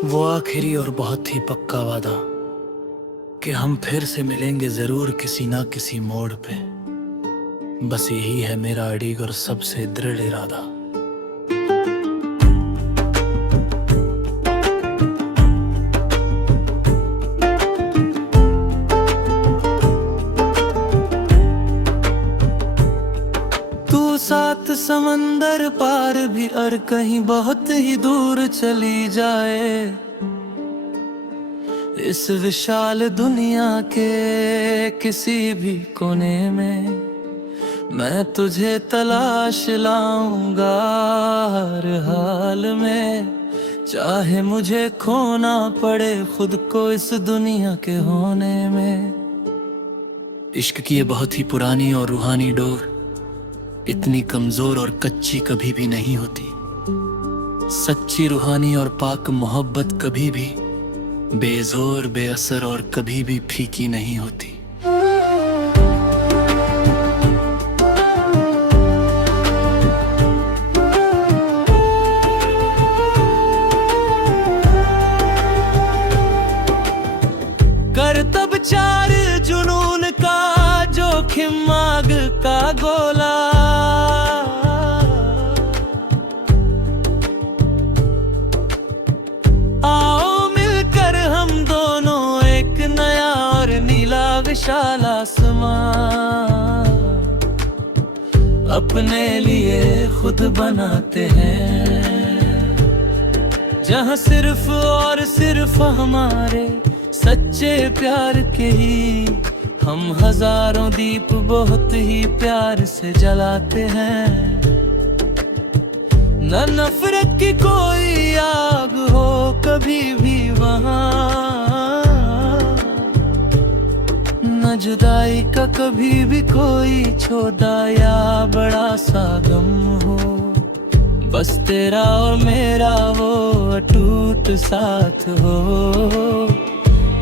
वो आखिरी और बहुत ही पक्का वादा कि हम फिर से मिलेंगे जरूर किसी ना किसी मोड़ पे। बस यही है मेरा अड़िग और सबसे दृढ़ इरादा। तू सात समंदर पार भी और कहीं बहुत ही दूर चली जाए, इस विशाल दुनिया के किसी भी कोने में मैं तुझे तलाश लाऊंगा हर हाल में। चाहे मुझे खोना पड़े खुद को इस दुनिया के होने में। इश्क की ये बहुत ही पुरानी और रूहानी डोर इतनी कमजोर और कच्ची कभी भी नहीं होती। सच्ची रूहानी और पाक मोहब्बत कभी भी बेजोर बेअसर और कभी भी फीकी नहीं होती। कर तब चार जुनून का जोखिम आग का गोला, विशाल आसमां अपने लिए खुद बनाते हैं, जहां सिर्फ और सिर्फ हमारे सच्चे प्यार के ही हम हजारों दीप बहुत ही प्यार से जलाते हैं। न नफरत की कोई आग हो कभी भी वहां, न जुदाई का कभी भी कोई छोटा या बड़ा सा गम हो। बस तेरा और मेरा वो अटूट साथ हो,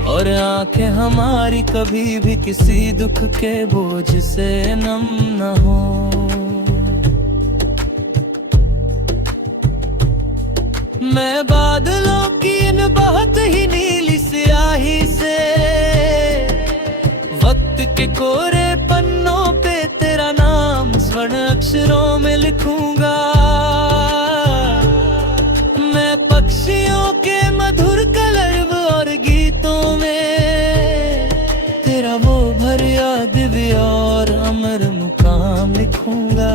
और आंखें हमारी कभी भी किसी दुख के बोझ से नम न हो। मैं बादलों की इन बहुत ही नीली स्याही से वक्त के कोरे पन्नों पे तेरा नाम स्वर्ण अक्षरों में लिखूंगा। मैं पक्षियों के मधुर कलरव और गीतों में तेरा वो भरिया दिव्य और अमर मुकाम लिखूंगा।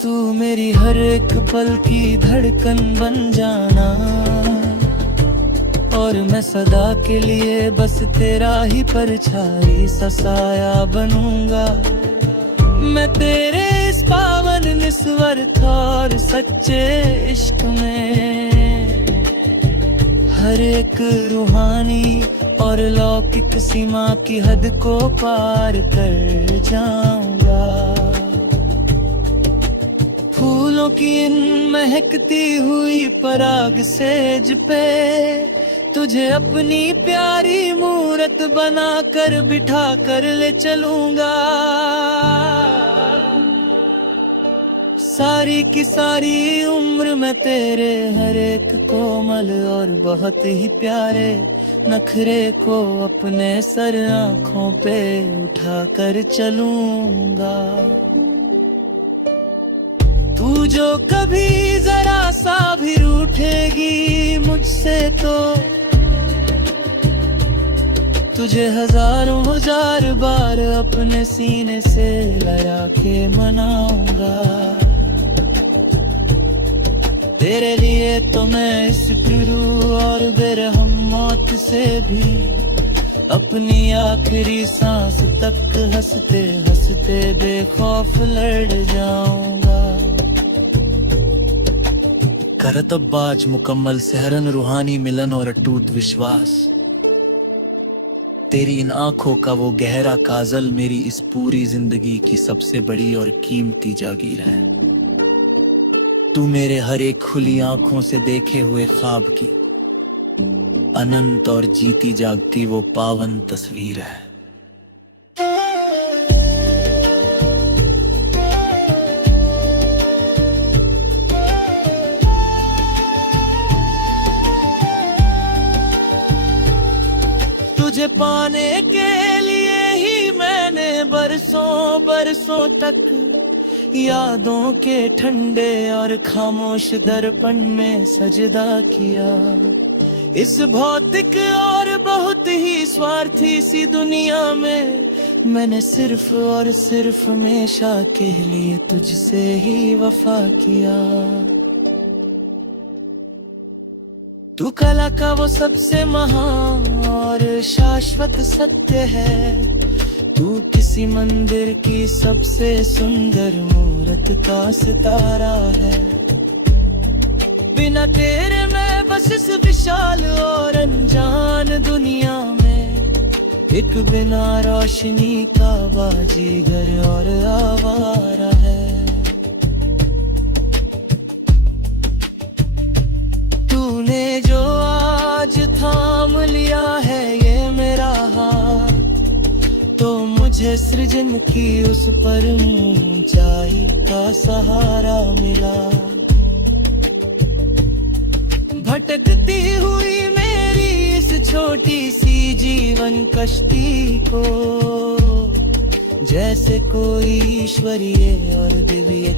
तू मेरी हर एक पल की धड़कन बन जाना, और मैं सदा के लिए बस तेरा ही परछाई सा साया बनूंगा। मैं तेरे इस पावन निस्वार्थ और सच्चे इश्क में हर एक रूहानी और लौकिक सीमा की हद को पार कर जाऊंगा। फूलों की इन महकती हुई पराग सेज पे तुझे अपनी प्यारी मूरत बना कर बिठा कर ले चलूंगा। सारी की सारी उम्र मैं तेरे हर एक कोमल और बहुत ही प्यारे नखरे को अपने सर आँखों पे उठा कर चलूंगा। तू जो कभी जरा सा भी रूठेगी मुझसे तो तुझे हजारों हजार बार अपने सीने से लगा के मनाऊंगा। तेरे लिए तो मैं इस फिरू और बेरहम मौत से भी अपनी आखिरी सांस तक हंसते हंसते बेखौफ लड़ जाऊंगा। करतब बाज मुकम्मल सेहरन रूहानी मिलन और अटूट विश्वास, तेरी इन आंखों का वो गहरा काजल मेरी इस पूरी जिंदगी की सबसे बड़ी और कीमती जागीर है। तू मेरे हर एक खुली आंखों से देखे हुए ख्वाब की अनंत और जीती जागती वो पावन तस्वीर है। बरसों तक यादों के ठंडे और खामोश दर्पण में सजदा किया। इस भौतिक और बहुत ही स्वार्थी सी दुनिया में मैंने सिर्फ और सिर्फ हमेशा के लिए तुझसे ही वफा किया। तू कला का वो सबसे महान और शाश्वत सत्य है। तू किसी मंदिर की सबसे सुंदर मूरत का सितारा है। बिना तेरे मैं बस इस विशाल और अनजान दुनिया में एक बिना रोशनी का बाजीगर और आवारा है। तूने जो आज थाम लिया है ये मेरा हाथ, तो मुझे सृजन की उस परम ऊंचाई का सहारा मिला। भटकती हुई मेरी इस छोटी सी जीवन कश्ती को जैसे कोई ईश्वरीय और दिव्य